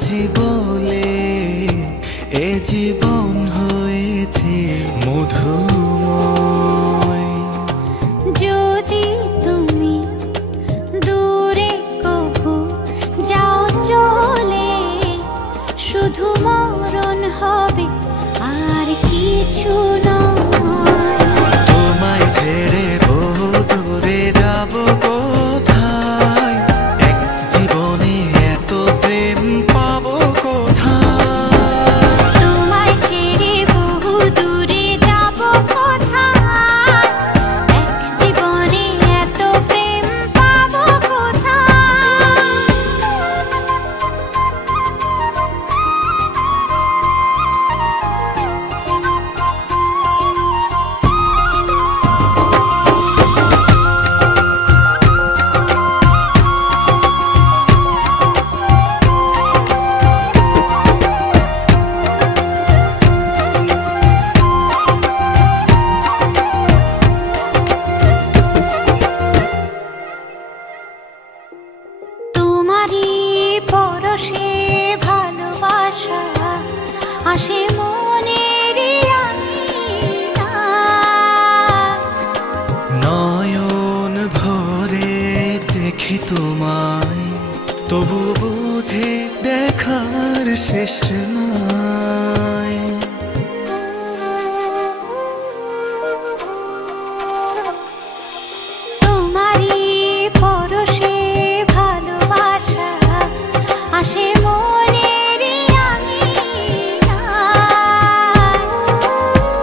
আছি বলে এ জীবন হয়েছে মধুময়। যদি তুমি দূরে কভু যাও চলে, শুধু মরণ হবে আর কিছু নয়। তোমায় ছেড়ে বহু দূরে যাব কোথায়, এক জীবনে এত প্রেম পাবো কোথায়। তোমায় ছেড়ে বহু দূরে যাব কোথায়, এক জীবনে এত প্রেম পাবো কোথায়। তোমারই পরশে ভালোবাসা আসে মনের আঙিনায়। নয়ন ভরে দেখি তোমায়, তবু বুঝি দেখার শেষ নাই। তোমারই পরশে ভালোবাসা আসে মনের আঙিনায়।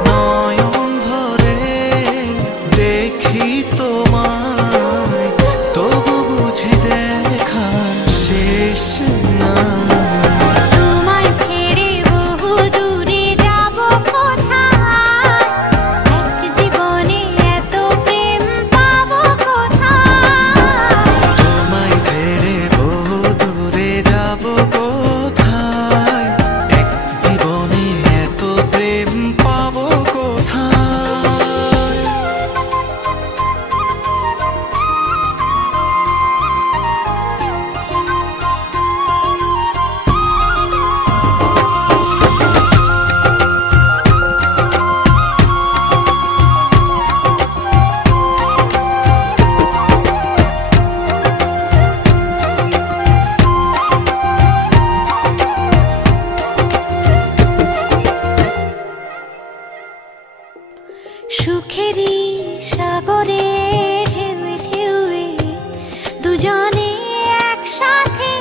নয়ন ভরে দেখি তোমায়, তবু বুঝি দেখার শেষ নাই। তোমায় ছেড়ে বহু দূরে যাব কোথায়, এক জীবনে এত প্রেম পাবো কোথায়। তোমায় ছেড়ে বহু দূরে যাব কোথায়, এক জীবনে এত প্রেম পাবো কোথায়। সুখেরই সাগরে ঢেউয়ে ঢেউয়ে দুজনে একসাথে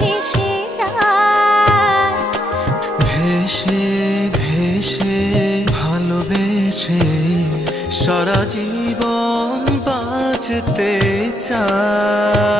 ভেসে যায়। ভেসে ভেসে ভালোবেসে সারা জীবন বাঁচতে চাই।